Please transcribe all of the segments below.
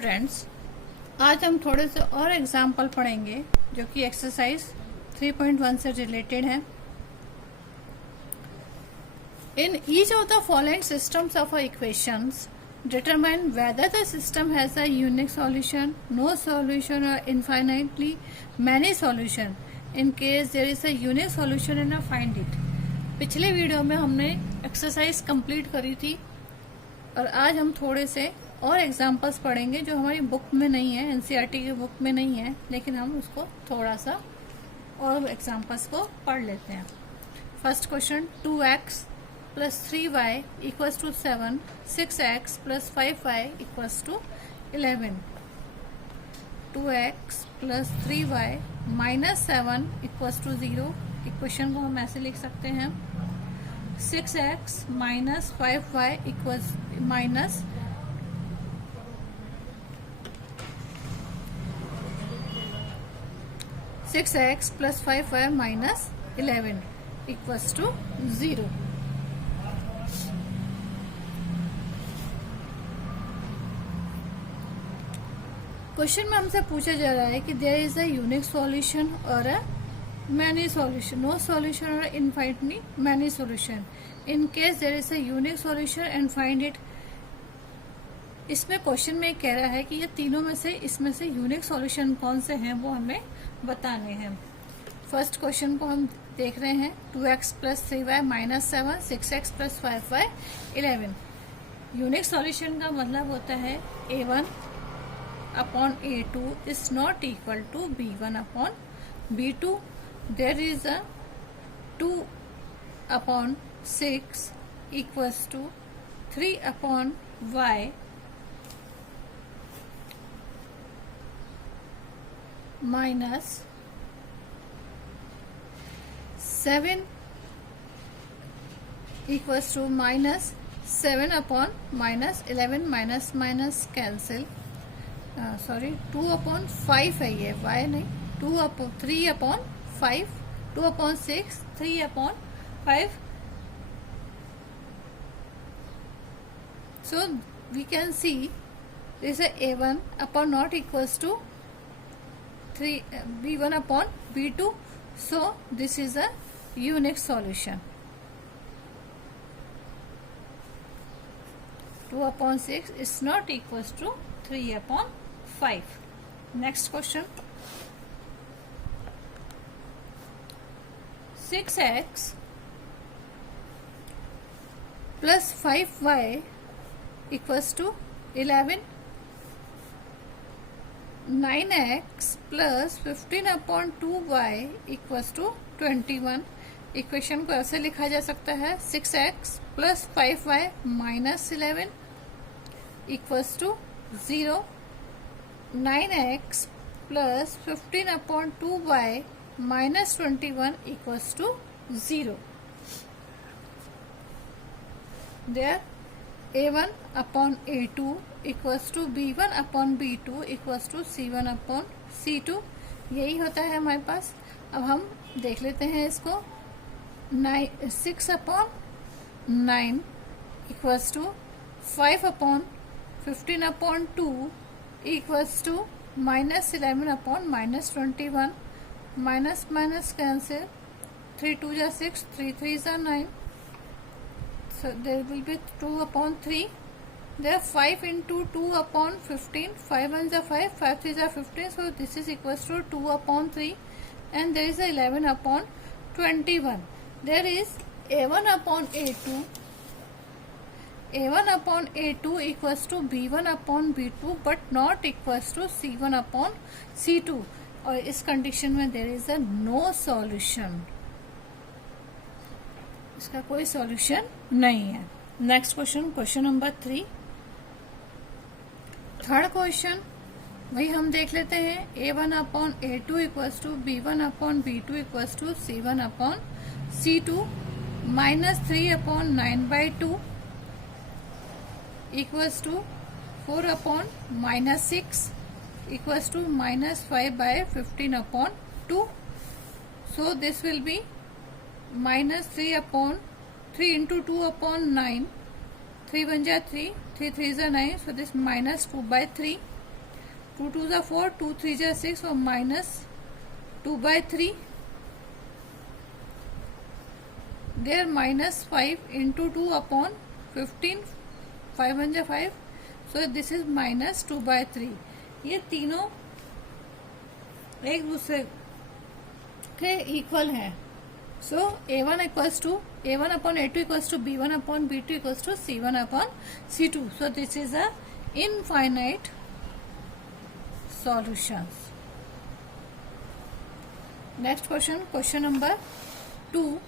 Students, आज हम थोड़े से और एग्जाम्पल पढ़ेंगे जो कि एक्सरसाइज 3.1 से रिलेटेड है। In each of the following systems of equations determine whether the system has a unique solution, no solution और infinitely many solution. In case there is a unique solution and find it. पिछले video में हमने exercise complete करी थी और आज हम थोड़े से और एग्जाम्पल्स पढ़ेंगे जो हमारी बुक में नहीं है, एनसीईआरटी की बुक में नहीं है, लेकिन हम उसको थोड़ा सा और एग्जाम्पल्स को पढ़ लेते हैं। First question, 2x + 3y = 7, 6x + 5y = 11। 2x + 3y - 7 = 0। Equation को हम ऐसे लिख सकते हैं, 6x - 5y - 6x + 5y - 11 = 0। Question में हमसे पूछा जा रहा है कि there is a unique solution और a many solution, no solution और infinitely many solution. In case there is a unique solution and find it. इसमें क्वेश्चन में कह रहा है कि ये तीनों में से इसमें से यूनिक सॉल्यूशन कौन से हैं वो हमें बताने हैं। फर्स्ट क्वेश्चन को हम देख रहे हैं, 2x + 3y - 7, 6x + 5y 11। Unique solution का मतलब होता है a1/a2 is not equal to b1/b2। There is a 2/6 = 3/y minus 7 equals to -7/-11 minus cancel, 2/5 है ये, y नहीं, 3/5, 2/6, 3/5। So we can see this is a1/not equals to b1/b2, so this is a unique solution। 2/6 is not equals to 3/5। Next question, 6x + 5y = 11। 9x + 15/2y = 21। Equation को ऐसे लिखा जा सकता है, 6x + 5y - 11 = 0। 9x + 15/2y - 21 = 0। There a1/a2 = b1/b2 = c1/c2। यही होता है हमारे पास। अब हम देख लेते हैं इसको, 6/9 = 5/15/2 = -11/-21, minus cancel, 3 2 = 6, 3 3 = 9, so there will be 2/3। there 5 into 2/15, 5 1 = 5, 5 3 = 15, so this is equals to 2/3, and there is 11/21। there is a1/a2 equals to b1/b2 but not equals to c1/c2, और इस कंडीशन में there is a no solution, इसका कोई solution नहीं है। Next question, question number 3। Third question वही हम देख लेते हैं, a1/a2 = b1/b2 = c1/c2, -3/9/2 = 4/-6 = -5/15/2, so this will be -3 into 2/9, 3 1 = 3, 3 3 = 9, so this -2/3, 2 2 ज़ा 4, 2 3 ज़ा 6 और -2/3. There -5 into 2 upon 15, 5 1 ज़ा 5. So this is -2/3. ये तीनों एक दूसरे के इक्वल हैं. So A1 equals to A1 upon A2 equals to B1 upon B2 equals to C1 upon C2. So this is a infinite solutions. Next question, question number 2.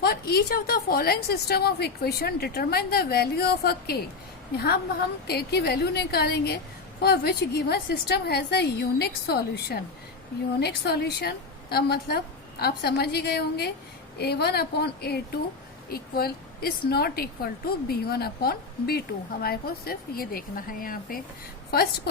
For each of the following system of equation determine the value of a k. यहाँ हम k की value निकालेंगे for which given system has a unique solution. Unique solution का मतलब आप समझ ही गए होंगे. A1 upon A2 equal is not equal to B1 upon B2. हमारे को सिर्फ ये देखना है यहाँ पे. फर्स्ट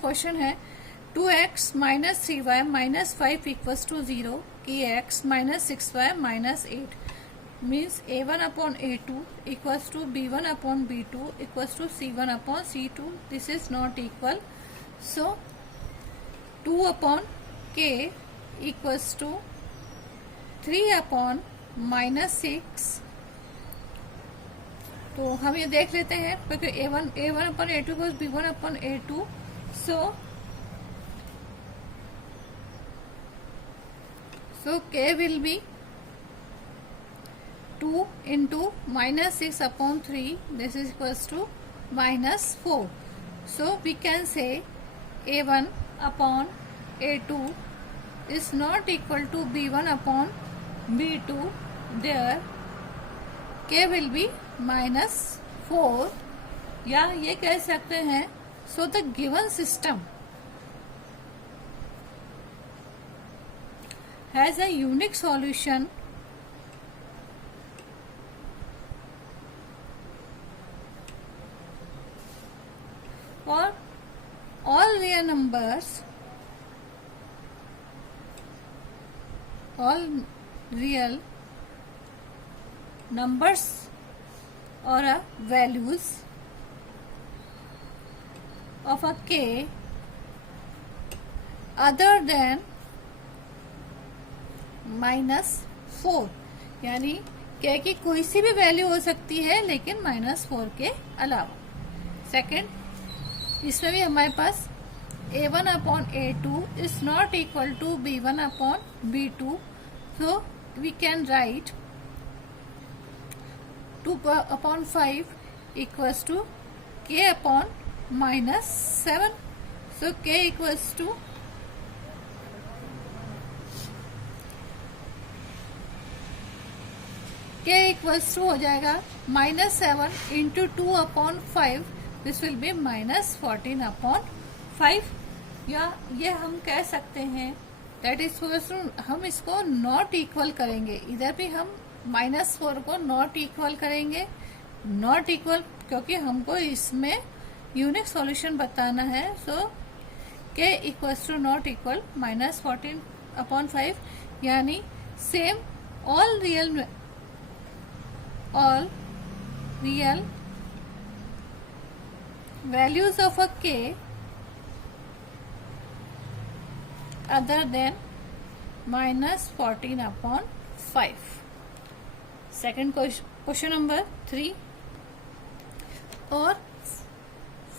क्वेश्चन है 2x minus 3y minus 5 equals to 0 की x minus 6y minus 8 means A1 upon A2 equals to B1 upon B2 equals to C1 upon C2. This is not equal. So 2 upon k equals to 3 upon -6. तो हम ये देख लेते हैं क्योंकि A1 upon A2 equals B1 upon A2. So k will be 2 into -6 upon 3. This is equals to -4. So we can say A1 upon A2 is not equal to B1 upon B2. There k will be -4. या ये कह सकते हैं so the given system has a unique solution for all real numbers, all real numbers or values of a k other than -4. यानी k की कोई सी भी value हो सकती है लेकिन -4 के अलावा. सेकंड, इसमें भी हमारे पास A1 upon A2 is not equal to B1 upon B2. So we can write 2 upon 5 equals to k upon -7. So k equals to हो जाएगा -7 into 2 upon 5. This will be -14 upon 5. या ये हम कह सकते हैं दैट इज हम इसको नॉट इक्वल करेंगे. इधर भी हम -4 को नॉट इक्वल करेंगे. नॉट इक्वल क्योंकि हमको इसमें यूनिक सॉल्यूशन बताना है. So k equals to not equal -14 upon 5. यानी same all real values of a k other than -14 upon 5. Second question number 3. Or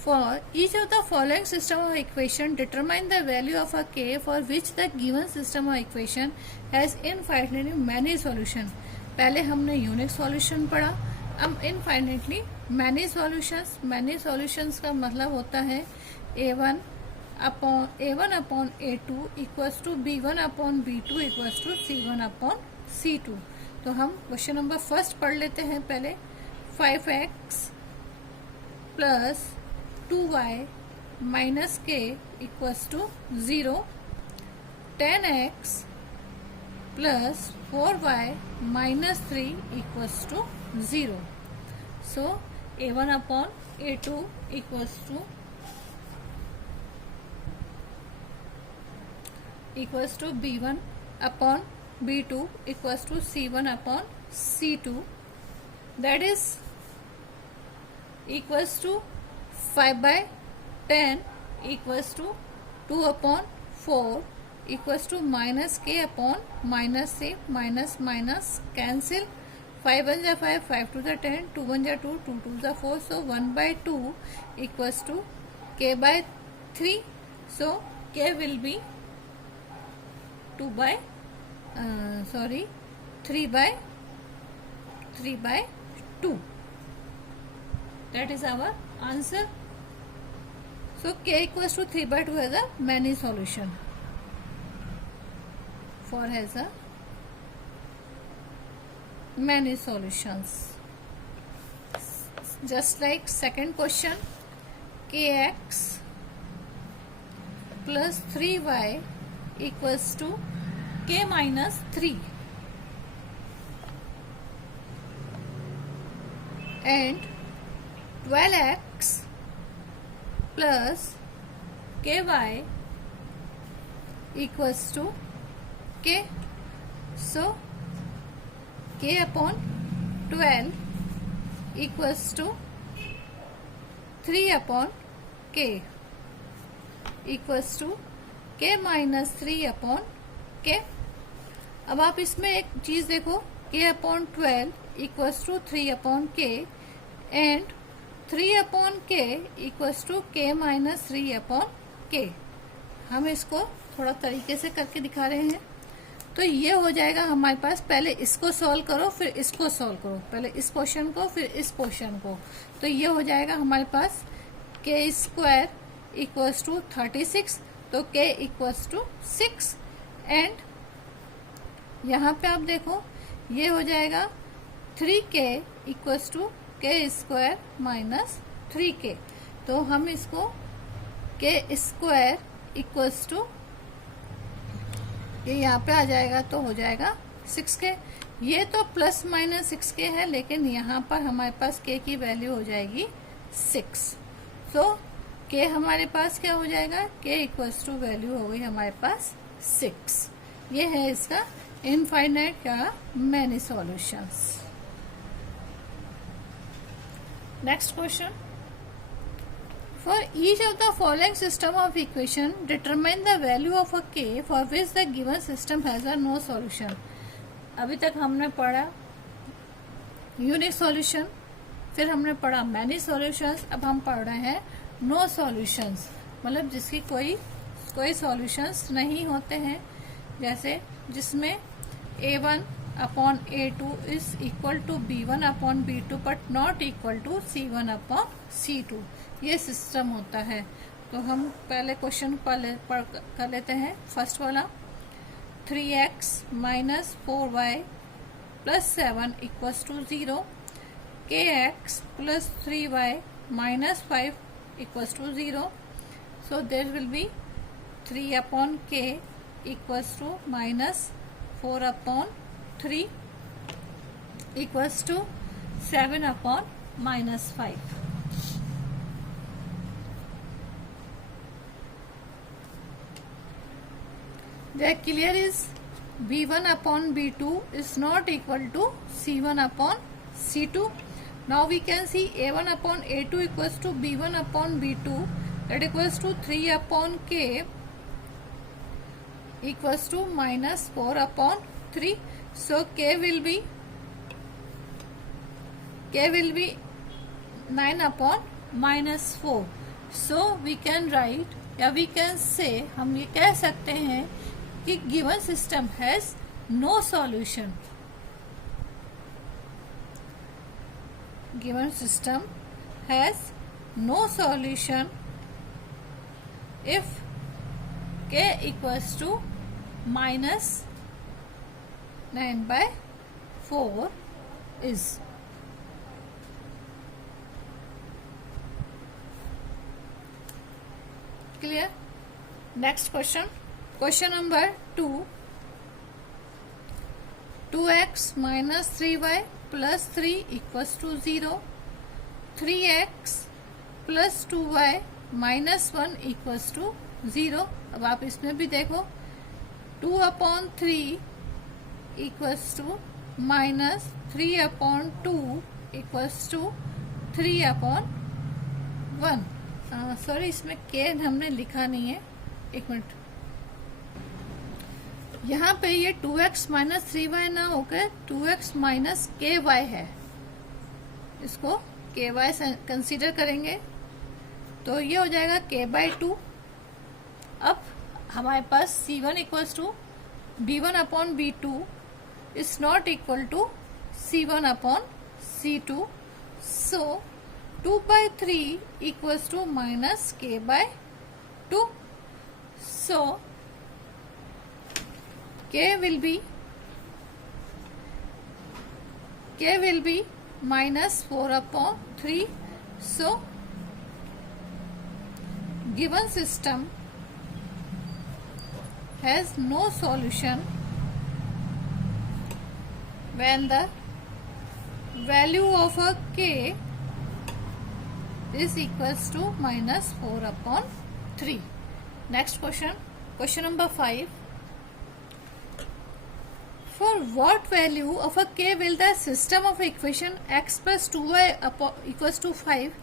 for each of the following system of equation determine the value of a k for which the given system of equation has infinitely many solution. पहले हमने unique solution पढ़ा, अब infinitely many solutions का मतलब होता है A1 upon A2 equals to B1 upon B2 equals to C1 upon C2. तो हम क्वेश्चन नंबर फर्स्ट पढ़ लेते हैं पहले. 5x plus 2y minus k equals to 0. 10x plus 4y minus 3 equals to 0. So A1 upon A2 equals to B1 upon B2 equals to C1 upon C2. That is equals to 5/10 equals to 2/4 equals to minus k upon minus c minus minus cancel. 5 1 जा 5, 5 2 जा 10, 2 1 जा 2, 2 2 जा 4. So 1/2 equals to k by 3. So k will be 3/2. That is our answer. So k equals to 3/2 has a many solution. 4 has a many solutions. Just like second question, kx plus 3y equals to k minus 3 and 12x plus ky equals to k. So k upon 12 equals to 3 upon k equals to k minus 3 upon k. अब आप इसमें एक चीज देखो, k upon 12 equals to 3 upon k and 3 upon k equals to k minus 3 upon k. हम इसको थोड़ा तरीके से करके दिखा रहे हैं. तो ये हो जाएगा हमारे पास, पहले इसको सॉल्व करो फिर इसको सॉल्व करो, पहले इस क्वेश्चन को फिर इस क्वेश्चन को. तो ये हो जाएगा हमारे पास k स्क्वायर इक्वल्स टू 36. तो k इक्वल्स टू 6 एंड यहाँ पे आप देखो ये हो जाएगा 3k equals to k square minus 3k. तो हम इसको k स्क्वायर इक्वल्स टू ये यहाँ पे आ जाएगा तो हो जाएगा 6k. ये तो प्लस माइनस 6k है, लेकिन यहाँ पर हमारे पास k की वैल्यू हो जाएगी 6. तो k हमारे पास क्या हो जाएगा, k इक्वल्स टू वैल्यू हो गई हमारे पास 6. ये है इसका इनफाइनाइट का many solutions. Next question, for each of the following system of equation determine the value of a k for which the given system has a no solution. अभी तक हमने पढ़ा यूनिक सॉल्यूशन, फिर हमने पढ़ा मैनी सॉल्यूशंस, अब हम पढ़ रहे हैं नो सॉल्यूशंस, मतलब जिसकी कोई सॉल्यूशंस नहीं होते हैं. जैसे जिसमें a1 upon a2 is equal to b1 upon b2 but not equal to c1 upon c2, ये सिस्टम होता है. तो हम पहले क्वेश्चन कर लेते हैं. फर्स्ट वाला 3x minus 4y plus 7 equals to 0, kx plus 3y minus 5 equals to 0. So there will be 3 upon k equals to minus 4 upon 3 equals to 7 upon minus 5. The clear is b1 upon b2 is not equal to c1 upon c2. Now we can see a1 upon a2 equals to b1 upon b2, that equals to 3 upon k equals to minus 4 upon 3. So k will be 9 upon minus 4. So we can write या we can say, हम ये कह सकते हैं कि given system has no solution. Given system has no solution if k equals to minus 9/4 is. Clear? Next question. Question number 2. 2x minus 3y plus 3 equals to 0. 3x plus 2y minus 1 equals to 0. अब आप इसमें भी देखो 2 upon 3 equals to minus 3 upon 2 equals to 3 upon 1, sorry इसमें के हमने लिखा नहीं है, एक मिनट, यहाँ पे ये 2x माइनस 3y ना होकर 2x माइनस ky है, इसको ky कंसीडर करेंगे तो ये हो जाएगा k/2। अब हमारे पास c1 equals to b1 upon b2 is not equal to c1 upon c2, so 2/3 equals to minus k/2. So k will be minus 4/3. So given system has no solution when the value of a k is equals to minus 4/3. Next question number 5. For what value of a k will the system of equation x plus 2y equals to 5,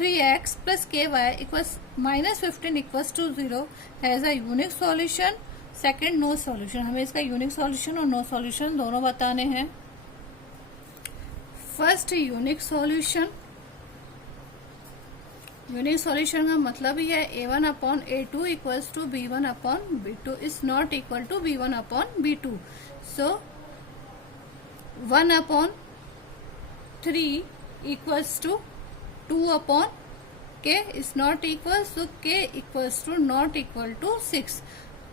3x plus ky equals minus 15 equals to 0 has a unique solution? Second, no solution. हमें इसका unique solution और no solution दोनों बताने हैं. First, unique solution. Unique solution का मतलब ही है a1 upon a2 equals to b1 upon b2 is not equal to b1 upon b2. So 1 upon 3 equals to 2 upon k is not equals to k equals to not equal to 6.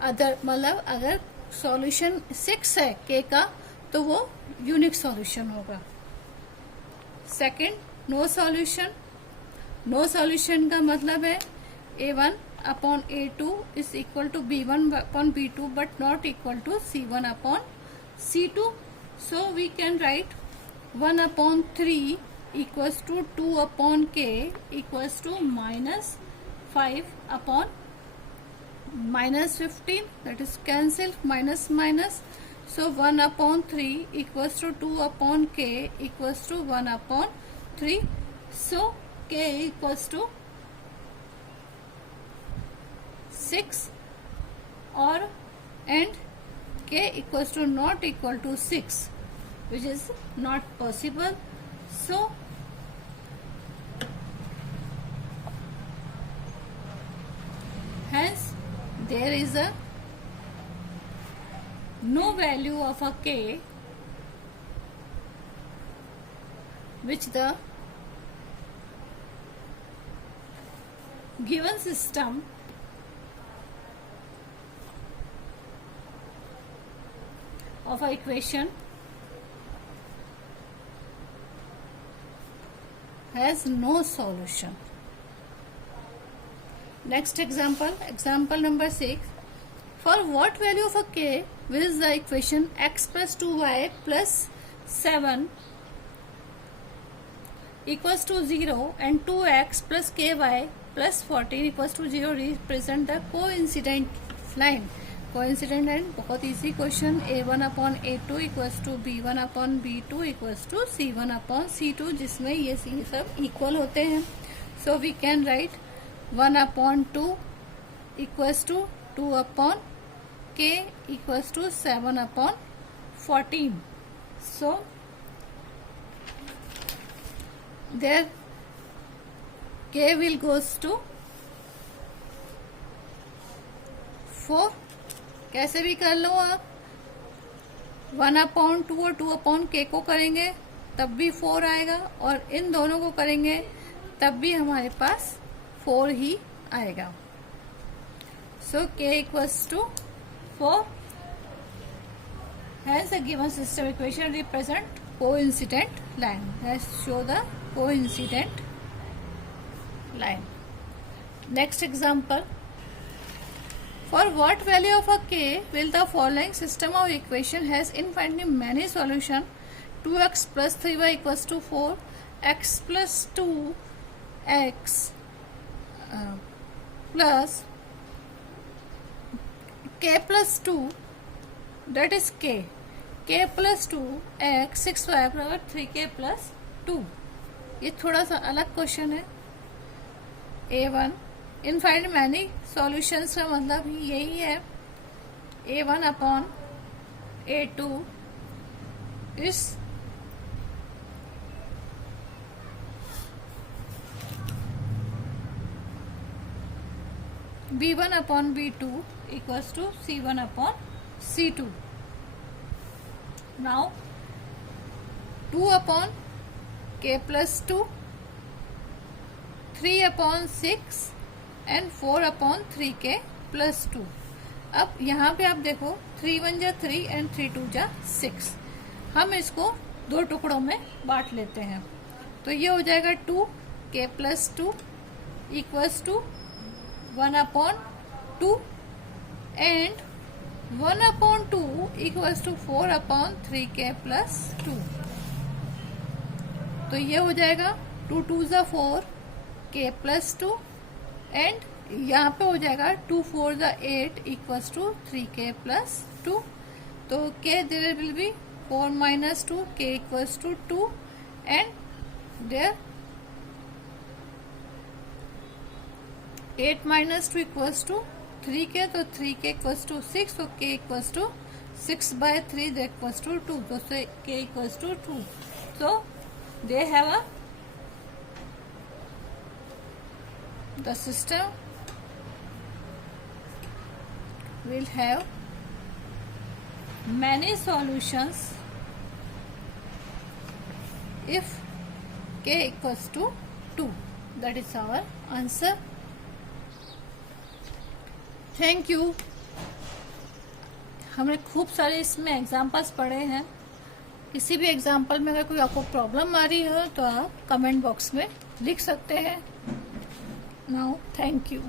Other मतलब अगर solution 6 है k का तो वो unique solution होगा. Second, no solution. No solution का मतलब है a1 upon a2 is equal to b1 upon b2 but not equal to c1 upon c2. So we can write 1 upon 3 equals to 2 upon k equals to minus 5 upon minus 15, that is cancel, minus minus. So 1 upon 3 equals to 2 upon k equals to 1 upon 3. So k equals to 6 or and k equals to not equal to 6, which is not possible. So hence there is a no value of a k which the given system of a equation has no solution. Next example, example number 6. For what value of a k will the equation x plus 2y plus 7 equals to 0 and 2x plus ky plus 14 equals to 0 represent the coincident line? Coincident line बहुत easy question. a1 upon a2 equals to b1 upon b2 equals to c1 upon c2 जिसमें ये सब equal होते हैं. So we can write 1 upon 2 equals to 2 upon k equals to 7 upon 14. So there k will goes to 4. कैसे भी कर लो आप. 1 upon 2 और 2 अपॉन k को करेंगे तब भी 4 आएगा और इन दोनों को करेंगे तब भी हमारे पास 4 ही आएगा. So k equals to 4. Hence the given system equation represent coincident line. Let's show the coincident line. Next example. For what value of a k will the following system of equation has infinitely many solution? 2x plus 3y equals to 4, x plus 2x plus k plus 2, that is k plus 2 x 6y plus 3k plus 2. ये थोड़ा सा अलग question है. A1 infinite many solutions का मतलब ही यही है A1 upon A2 is B1 upon B2 equals to C1 upon C2. Now 2 upon K plus 2, 3 upon 6 and 4 upon 3K plus 2. अब यहाँ पे आप देखो 3 1 जा 3 एंड 3 2 जा 6. हम इसको दो टुकड़ों में बांट लेते हैं तो ये हो जाएगा 2K plus 2 equals to 1 upon 2 and 1 upon 2 equals to 4 upon 3K plus 2. तो ये हो जाएगा 2 2 जा 4 K plus 2 एंड यहाँ पे हो जाएगा 2 4 जा 8 equals to 3K plus 2. तो K there will be 4 minus 2 K equals to 2 and there 8 minus 2 equals to 3K, तो 3K equals to 6, so K equals to 6 by 3 that equals to 2, so say K equals to 2. So they have the system will have many solutions if K equals to 2. That is our answer. Thank you. हमने खूब सारे इसमें examples पढ़े हैं. किसी भी example में अगर कोई आपको प्रॉब्लम आ रही हो तो आप कमेंट बॉक्स में लिख सकते हैं. Now thank you.